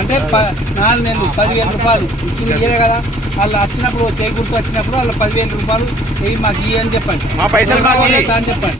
అంటే 4 నెలలు 10,000 రూపాయలు ఇచ్చింది కదా. వాళ్ళు వచ్చినప్పుడు చేకూర్చి వచ్చినప్పుడు వాళ్ళు 10,000 రూపాయలు మాకు ఇయ్యని చెప్పండి, మా పైసలు అని చెప్పండి.